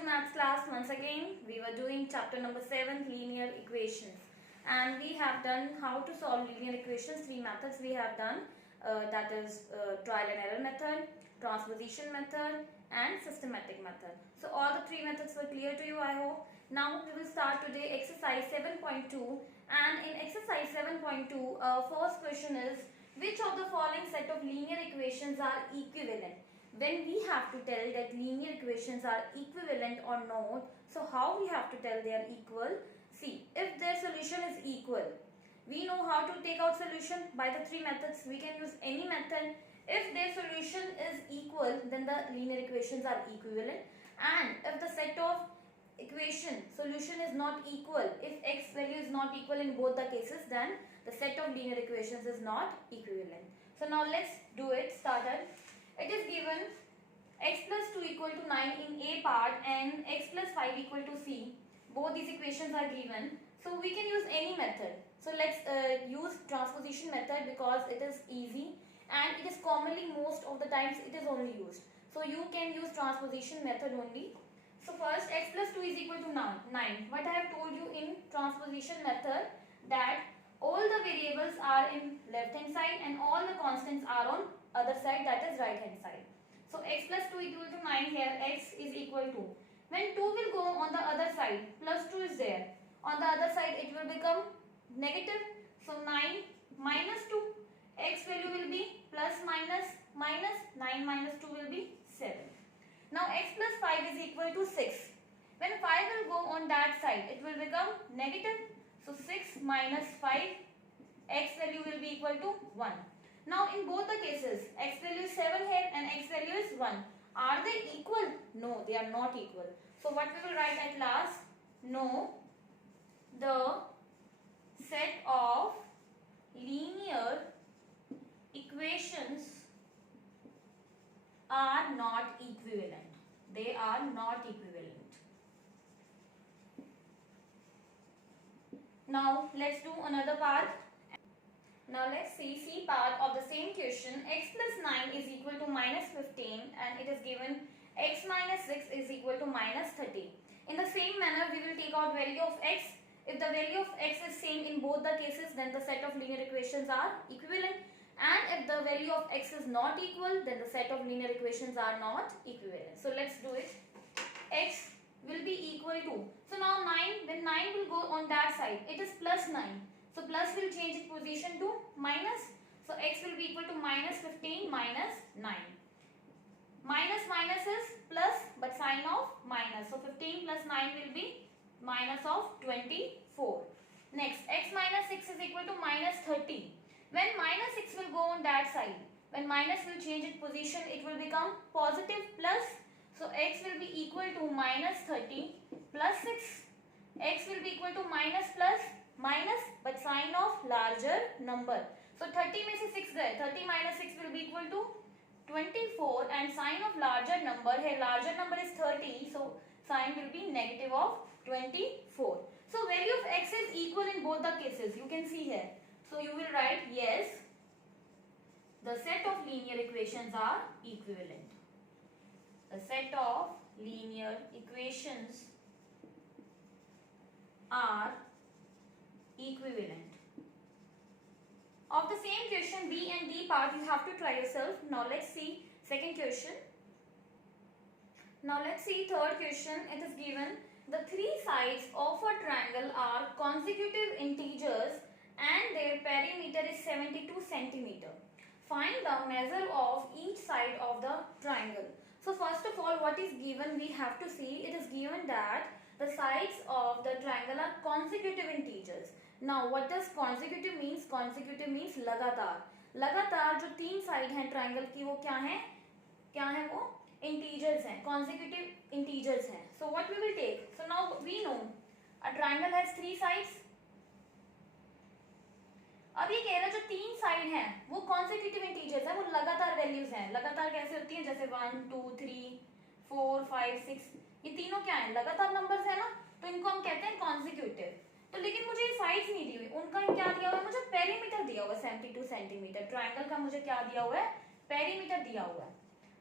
to maths class once again. We were doing chapter number 7, linear equations, and we have done how to solve linear equations. 3 methods we have done, that is trial and error method, transposition method, and systematic method. So all the 3 methods were clear to you, I hope. Now we will start today exercise 7.2, and in exercise 7.2 first question is, which of the following set of linear equations are equivalent? When we have to tell that linear equations are equivalent or not, so how we have to tell they are equal? See, if their solution is equal, we know how to take out solution by the 3 methods. We can use any method. If their solution is equal, then the linear equations are equivalent. And if the set of equation solution is not equal, if x value is not equal in both the cases, then the set of linear equations is not equivalent. So now let's do it. Started. It is given x plus 2 equal to 9 in A part and x plus 5 equal to C. Both these equations are given. So we can use any method. So let's use transposition method because it is easy and it is commonly most of the times it is only used. So you can use transposition method only. So first x plus 2 is equal to 9. What I have told you in transposition method, that all the variables are in left hand side and all the constants are on other side, that is right hand side. So x plus 2 equal to 9, here x is equal to, when 2 will go on the other side, plus 2 is there, on the other side it will become negative. So 9 minus 2, x value will be plus minus minus, 9 minus 2 will be 7. Now x plus 5 is equal to 6. When 5 will go on that side, it will become negative. So 6 minus 5, x value will be equal to 1. Now in both the cases, x value is 7 here and x value is 1. Are they equal? No, they are not equal. So what we will write at last? No, the set of linear equations are not equivalent. They are not equivalent. Now let's do another part. Now let's see C part of the same question. X plus 9 is equal to minus 15 and it is given x minus 6 is equal to minus 30. In the same manner, we will take out value of x. If the value of x is same in both the cases, then the set of linear equations are equivalent. And if the value of x is not equal, then the set of linear equations are not equivalent. So let's do it. X will be equal to, so now 9, when 9 will go on that side, it is plus 9. So plus will change its position to minus. So x will be equal to minus 15 minus 9. Minus minus is plus, but sign of minus. So 15 plus 9 will be minus of 24. Next, x minus 6 is equal to minus 30. When minus 6 will go on that side, when minus will change its position, it will become positive plus. So x will be equal to minus 30 plus 6. X will be equal to minus plus minus, but sign of larger number. So 30 में से 6 गए, 30 minus 6 will be equal to 24 and sign of larger number, here larger number is 30, so sign will be negative of 24. So value of x is equal in both the cases, you can see here. So you will write yes, the set of linear equations are equivalent. The set of linear equations are equivalent. Of the same question, B and D part, you have to try yourself. Now let's see second question. Now let's see third question. It is given the 3 sides of a triangle are consecutive integers and their perimeter is 72 centimeter. Find the measure of each side of the triangle. So first of all, what is given, we have to see. It is given that the sides of the triangle are consecutive integers. Now what does consecutive means? Consecutive means लगातार. लगातार जो 3 side हैं triangle की, वो क्या है? क्या है वो? Integers हैं. Consecutive integers हैं. So what we will take? So now we know a triangle has 3 sides. अब ये कह रहा है जो 3 साइड हैं वो consecutive integers है, वो लगातार वैल्यूज हैं. लगातार कैसे होती हैं? जैसे 1, 2, 3, 4, 5, 6, ये तीनों क्या है? लगातार नंबर्स है ना, तो इनको हम कहते हैं consecutive. तो लेकिन मुझे ये साइड्स नहीं दी हुई, उनका क्या दिया हुआ है? मुझे पेरीमीटर दिया हुआ है 72 सेंटीमीटर. ट्रायंगल का मुझे क्या दिया हुआ है? पेरीमीटर दिया हुआ है.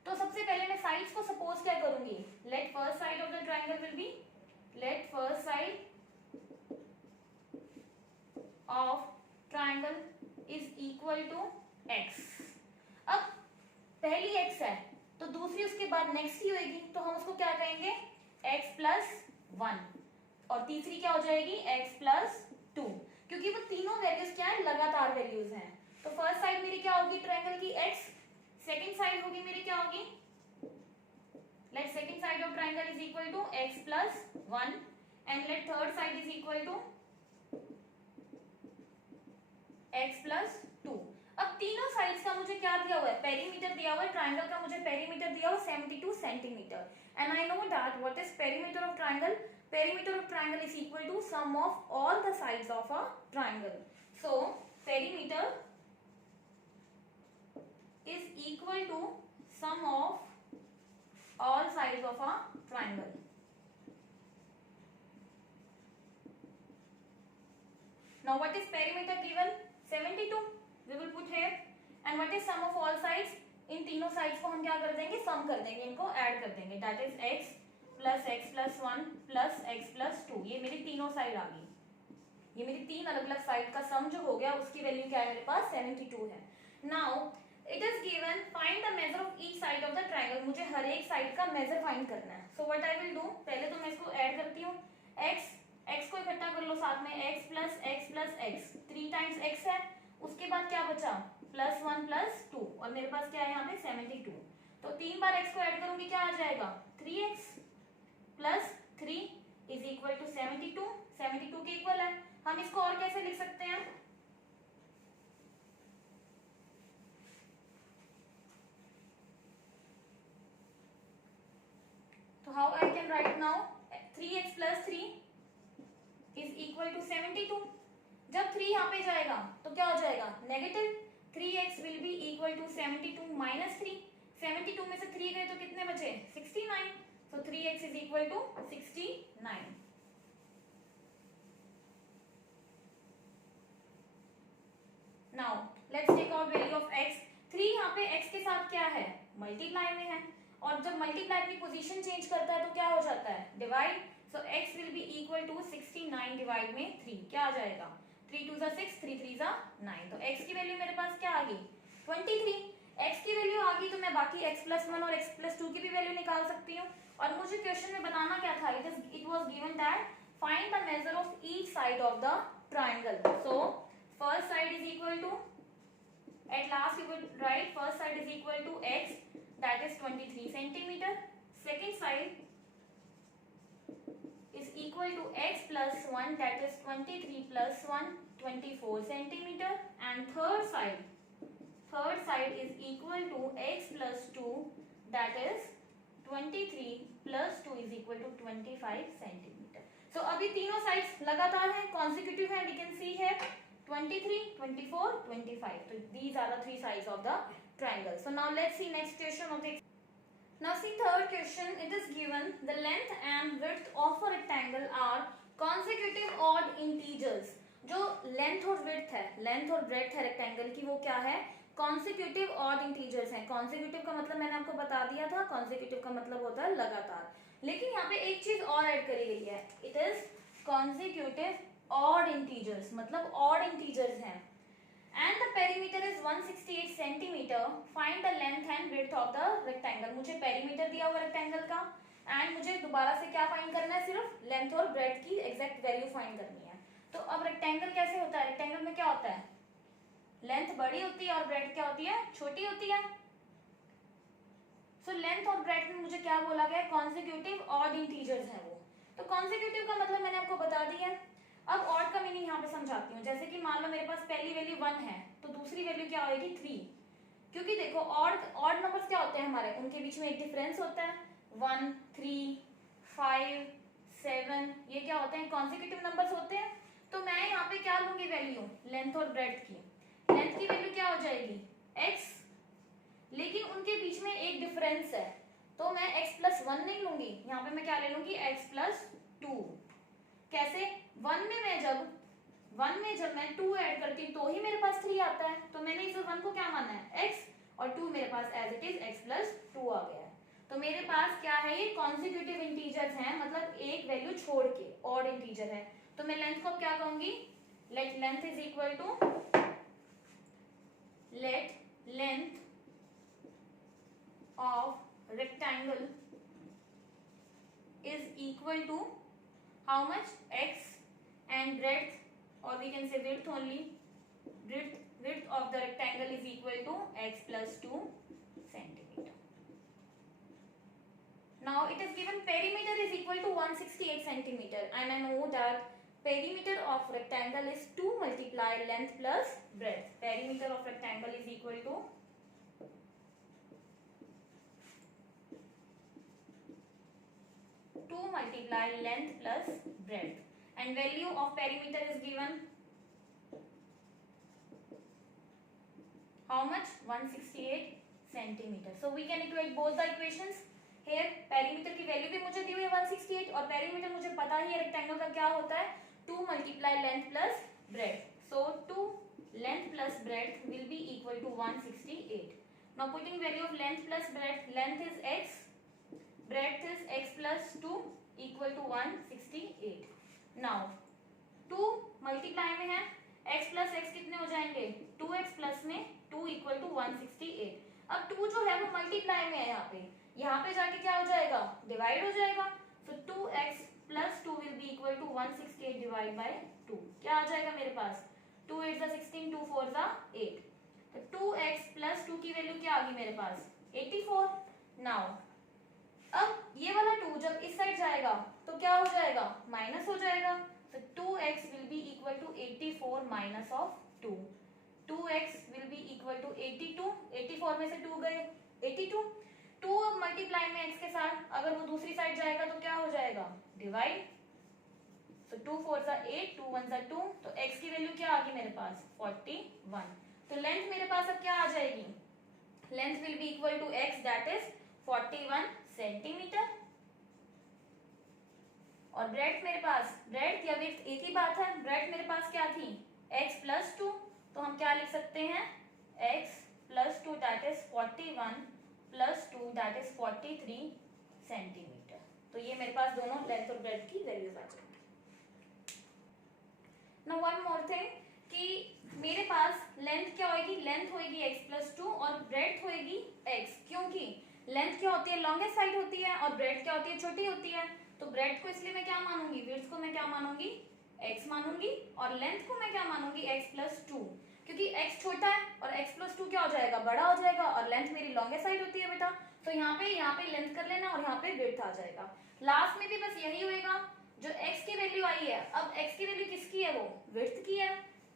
तो सबसे पहले मैं साइड्स को सपोज क्या करूंगी? Let first side of the triangle will be let first side of triangle is equal to x। अब पहली x है तो दूसरी उसके बाद नेक्स्ट ही होगी, तो हम उसको क्या कहेंगे x प्लस 1, और तीसरी क्या हो जाएगी x प्लस 2, क्योंकि वो तीनों वैल्यूज क्या है, लगातार वैल्यूज हैं। तो फर्स्ट साइड मेरी क्या होगी ट्रायंगल की x, सेकंड साइड होगी मेरी क्या होगी, let second side of triangle is equal to x plus 1 and let third side is equal to x plus 2। अब तीनों साइड्स का मुझे क्या दिया हुआ है, पेरीमीटर दिया हुआ है, ट्रायंगल का मुझे पेरीमीटर दिया हुआ है 72 centimetre, and I know that what is perimeter of triangle, perimeter of triangle is equal to sum of all the sides of a triangle. So perimeter is equal to sum of all sides of a triangle. Now what is perimeter given, 72 we will put here, and what is sum of all sides, इन तीनों sides को हम क्या कर देंगे, sum कर देंगे, इनको add कर देंगे, that is x plus x plus 1 plus x plus 2, ये मेरी तीनों साइड आ गई, ये मेरी तीन अलग अलग साइड का सम जो हो गया उसकी वैल्यू क्या है मेरे पास 72 है। Now it is given find the measure of each side of the triangle, मुझे हर एक साइड का मेजर फाइंड करना है। So what I will do, पहले तो मैं इसको ऐड करती हूँ, x को इकट्ठा कर लो साथ में, x plus x 3 times x है, उसके बाद क्या बचा प्लस 1 प्लस 2, और मेरे पास क्या है यहाँ पे 72, तो 3 बार x को ऐड करूंगी क्या आ जाएगा 3x plus 3 is equal to 72 के इक्वल है। हम इसको और कैसे लिख सकते हैं, तो how I can write now 3x plus 3 is equal to 72, जब 3 यहाँ पे जाएगा तो क्या हो जाएगा negative, 3x will be equal to 72 minus 3, 72 में से 3 गए तो कितने बचे 69, so 3x is equal to 69. Now let's take out value of x, 3 यहाँ पे x के साथ क्या है मल्टीप्लाई में है, और जब मल्टीप्लाई अपनी पोजीशन चेंज करता है तो क्या हो जाता है divide, so x will be equal to 69 divide में 3 क्या आ जाएगा 3 2 जा 6 3 3 जा 9, तो x की वैल्यू मेरे पास क्या आ गई 23, x की वैल्यू आ गई तो मैं बाकी x प्लस 1 और x प्लस 2 की भी वैल्यू निकाल सकती हूँ, और मुझे क्वेश्चन में बताना क्या था, it was given that find the measure of each side of the triangle. So first side is equal to, at last you will write first side is equal to x that is 23 centimetre, second side is equal to x plus 1 that is 23 plus 1 24 centimetre, and third side is equal to x plus 2 that is 23 plus 2 is equal to 25 centimetre. सो अभी तीनों sides लगातार हैं, consecutive है, we can see है 23 24 25, तो these are the three sides of the triangle. So now let's see next question of the, now see third question, it is given the length and width of a rectangle are consecutive odd integers, जो length और width है, length और breadth है rectangle की वो क्या है consecutive odd integers हैं। कॉन्सिक्यूटिव का मतलब मैंने आपको बता दिया था, कॉन्सिक्यूटिव का मतलब होता है लगातार, लेकिन यहाँ पे एक चीज और ऐड करी गई है, it is consecutive odd integers, मतलब ऑड इंटीजर्स हैं, and the perimeter is 168 centimetre, find the length and width of the rectangle, मुझे पेरीमीटर दिया हुआ रेक्टेंगल का, एंड मुझे दोबारा से क्या फाइंड करना है, सिर्फ लेंथ और ब्रेड्थ की एग्जैक्ट वैल्यू फाइंड करनी है। तो अब रेक्टेंगल कैसे होता है, रेक्टेंगल में क्या होता है लेंथ बड़ी होती है और ब्रेड्थ क्या होती है छोटी होती है। सो लेंथ और ब्रेड्थ में मुझे क्या बोला गया कॉन्सिक्यूटिव ऑड इंटीजर्स हैं वो, तो कॉन्सिक्यूटिव का मतलब मैंने आपको बता दिया है। अब ऑड का मीनिंग यहाँ पे समझाती हूँ, जैसे कि मान लो मेरे पास पहली वैल्यू 1 है तो दूसरी वैल्यू क्या होगी 3, क्योंकि देखो ऑड नंबर्स क्या होते हैं हमारे, उनके बीच में एक डिफरेंस होता है, 1 3 5 7, ये क्या होते हैं कॉन्सिक्यूटिव नंबर्स होते हैं। तो मैं यहाँ पे क्या लूंगी वैल्यू लेंथ और ब्रेड्थ की, लेंथ की वैल्यू क्या हो जाएगी x, लेकिन उनके बीच में एक डिफरेंस है तो मैं x प्लस 1 नहीं लूंगी, यहाँ पे मैं क्या ले लूंगी x प्लस 2। कैसे 1 में जब मैं 2 ऐड करती हूँ तो ही मेरे पास 3 आता है, तो मैंने इस 1 को क्या माना है x, और 2 मेरे पास as it is x plus 2 आ गया है। तो मेरे पास क्या है, ये कॉन्जिक्यूटिव इंटीजर्स हैं, मतलब एक वैल्यू छोड़ के ऑड इंटीजर है। तो मैं लेंथ को क्या कहूंगी, let length is equal to, let length of rectangle is equal to how much, x, and breadth, or we can say width only, width of the rectangle is equal to x plus 2 centimeter. Now it is given perimeter is equal to 168 centimeter, and I know that perimeter of rectangle is 2 multiply length plus breadth. Perimeter of rectangle is equal to 2 multiply length plus breadth, and value of perimeter is given how much, 168 centimeter. So we can equate both the equations. Here perimeter की value भी मुझे दी हुई है 168, और perimeter मुझे पता ही है rectangle का क्या होता है, 2 multiply length plus breadth. So 2 length plus breadth will be equal to 168. Now putting value of length plus breadth, length is x, breadth is x plus 2 equal to 168. Now 2 multiply में है, x plus x कितने हो जाएंगे, 2x plus में 2 equal to 168. अब 2 जो है वो मल्टीप्लाई में है, यहाँ पे जाके क्या हो जाएगा, डिवाइड हो जाएगा. So 2x plus 2 will be equal to 168 divided by 2. क्या आ जाएगा मेरे पास, 2 8 16, 2 4 8. तो 2x plus 2 की वैल्यू क्या आ गई मेरे पास, 84. नाउ अब ये वाला 2 जब इस साइड जाएगा तो क्या हो जाएगा, माइनस हो जाएगा. So 2x will be equal to 84 minus of 2. 2x will be equal to 82. 84 में से 2 गए, 82. 2 मल्टीप्लाई में x के साथ, अगर वो दूसरी साइड जाएगा तो क्या हो जाएगा, डिवाइड. So 2 4 8, 2 1 2. तो x की वैल्यू क्या आ गई मेरे पास, 41. तो लेंथ मेरे पास अब क्या आ जाएगी, length will be equal to x, that is 41 centimetre. और ब्रेड्थ मेरे पास, ब्रेड्थ या विड्थ एक ही बात है. ब्रेड्थ मेरे पास क्या थी, x plus 2. तो हम क्या लिख सकते हैं, x plus 2 that is 41 plus 2 that is 43 centimetre. तो ये मेरे पास दोनों लेंथ और ब्रेड्थ की वैल्यूज आ जाएंगी. नाउ वन मोर थिंग कि मेरे पास लेंथ क्या होगी, लेंथ होगी x plus 2 और ब्रेड्थ होगी x, क्योंकि लेंथ क्या होती है, लॉन्गेस्ट साइड होती है, और ब्रेड्थ क्या होती है, छोटी होती है. तो ब्रेड्थ को इसलिए मैं क्या मानूंगी, विड्थ को मैं क्या मानूंगी, x मानूंगी, और लेंथ को मैं क्या मानूंगी, x plus 2, क्योंकि x छोटा है और x plus 2 क्या हो जाएगा, बड़ा हो जाएगा, और लेंथ मेरी लॉन्गेस्ट साइड होती है बेटा. तो यहाँ पे लेंथ कर लेना और यहाँ पे विड्थ आ जाएगा. लास्ट में भी बस यही होएगा, जो x की वैल्यू आई है, अब x की वैल्यू किसकी है, वो विड्थ की है,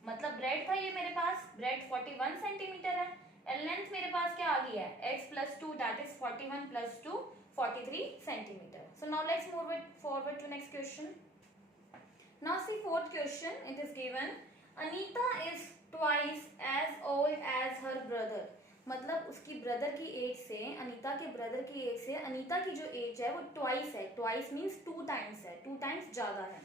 मतलब ब्रेड्थ था ये मेरे पास, ब्रेड्थ 41 सेंटीमीटर है, और लेंथ मेरे पास क्या आ गई है, x plus 2 that is 41 plus 2 43 centimeter. So now let's move it forward to next question. Now see fourth question. It is given Anita is twice as old as her brother. मतलब उसकी brother की as से, अनीता के brother की as से अनीता की जो as है वो ट्वाइस है. ट्वाइस मीन्स 2 टाइम्स है, 2 टाइम्स ज्यादा है.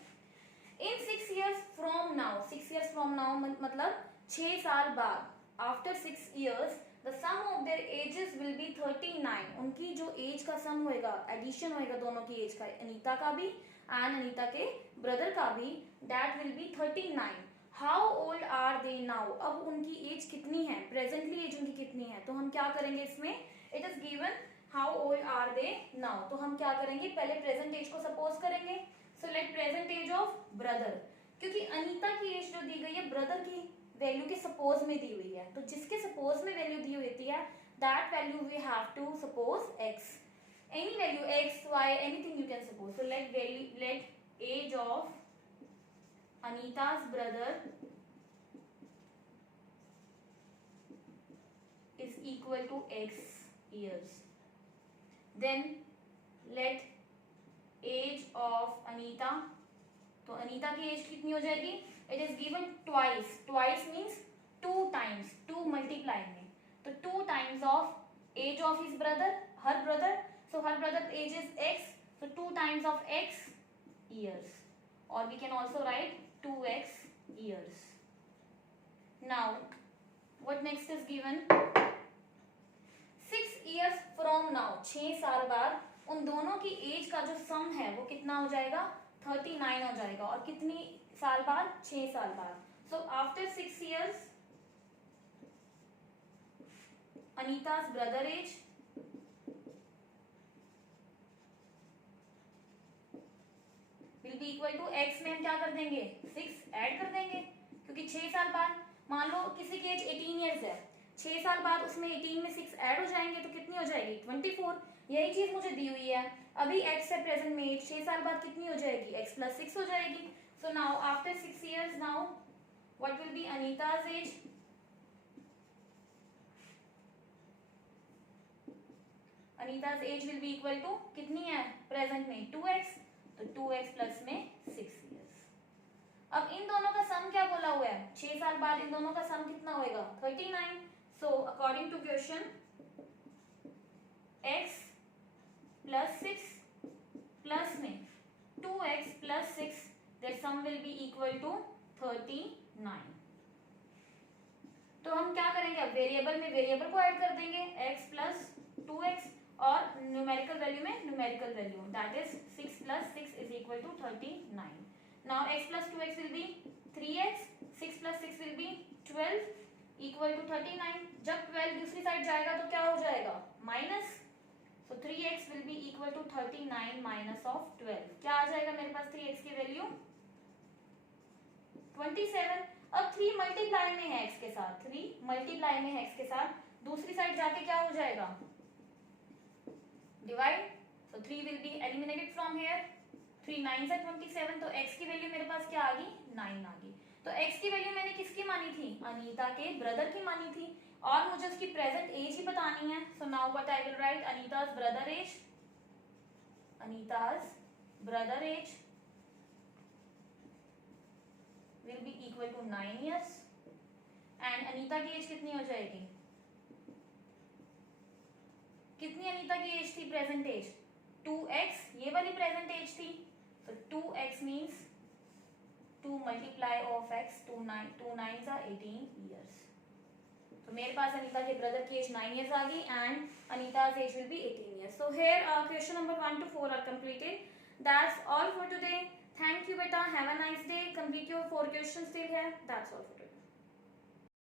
इन 6 years from now, 6 years from now मतलब 6 साल बाद, after 6 years the sum of their ages will be 39. उनकी जो एज का सम होएगा, एडिशन होएगा दोनों की एज का, अनीता का भी एंड अनीता के ब्रदर का भी, that will be 39. How old are they now, अब उनकी एज कितनी है, प्रेजेंटली एज उनकी कितनी है. तो हम क्या करेंगे इसमें, it is given how old are they now. तो हम क्या करेंगे, पहले प्रेजेंट एज को सपोज करेंगे. So let present age of brother, क्योंकि अनीता की एज जो दी गई है ब्रदर की वैल्यू के सपोज में दी हुई है, तो जिसके सपोज में वैल्यू दी हुई होती है, that value we have to suppose x, any value x y anything you can suppose. So let age of Anita's brother is equal to x years. Then let age of Anita, तो अनीता की age कितनी हो जाएगी, it is given twice. Twice means 2 times, 2 multiply में, तो 2 times of age of his brother, her brother. So her brother age is x, so 2 times of x years, or we can also write 2x years. Now what next is given, 6 years from now, 6 साल बाद उन दोनों की as का जो सम है वो कितना हो जाएगा, 39 हो जाएगा। और कितनी साल बाद, 6 साल बाद। So after 6 years अनीता's brother age will be equal to x में हम क्या कर देंगे, 6 ऐड कर देंगे, क्योंकि 6 साल बाद मान लो किसी की एज 18 years है, 6 साल बाद उसमें 18 में 6 ऐड हो जाएंगे तो कितनी हो जाएगी, 24। यही चीज मुझे दी हुई है। अभी x है प्रेजेंट में एज, 6 साल बाद कितनी हो जाएगी, x प्लस 6 हो जाएगी। So now after 6 years now what will be Anita's age, Anita's age will be equal to कितनी है प्रेजेंट में, 2x, तो 2x प्लस में 6 years। अब इन दोनों का सम क्या बोला हुआ है, 6 साल बाद इन दोनों का सम कितना होएगा, 39। So according to question x plus 6 plus में 2x plus 6, their sum will be equal to 39। तो हम क्या करेंगे, अब वेरिएबल में वेरिएबल को ऐड कर देंगे, x प्लस 2x, और न्यूमेरिकल वैल्यू में numerical value, that is 6 plus 6 is equal to 39। Now x plus 2x will be 3x, 6 plus 6 will be 12 equal to 39। जब 12 दूसरी साइड जाएगा तो क्या हो जाएगा, minus, so 3x will be equal to 39 minus of 12। क्या आ जाएगा मेरे पास 3x की वैल्यू 27। अब 3 मल्टीप्लाई में है x के साथ, 3 मल्टीप्लाई में है x के साथ, दूसरी साइड जाके क्या हो जाएगा, divide, so 3 will be eliminated from here, 3 9 से 27, तो x की वैल्यू मेरे पास क्या आ गई, 9 आ गई। तो x की वैल्यू मैंने किसकी मानी थी, अनीता के ब्रदर की मानी थी, और मुझे उसकी प्रेजेंट एज ही बतानी है। So now what I will write, Anita's brother age, Anita's brother age will be equal to 9 years, and Anita की एज कितनी हो जाएगी, कितनी अनीता की एज थी प्रेजेंट एज, 2x, ये वाली प्रेजेंट एज थी, तो 2x means 2 multiply of x, 2 9s are 18 years। तो मेरे पास अनीता के ब्रदर की एज 9 years आ गई, and अनीता's age will be 18 years। So here question number 1 to 4 are completed. That's all for today. Thank you beta, have a nice day. Complete your 4 questions till here. That's all for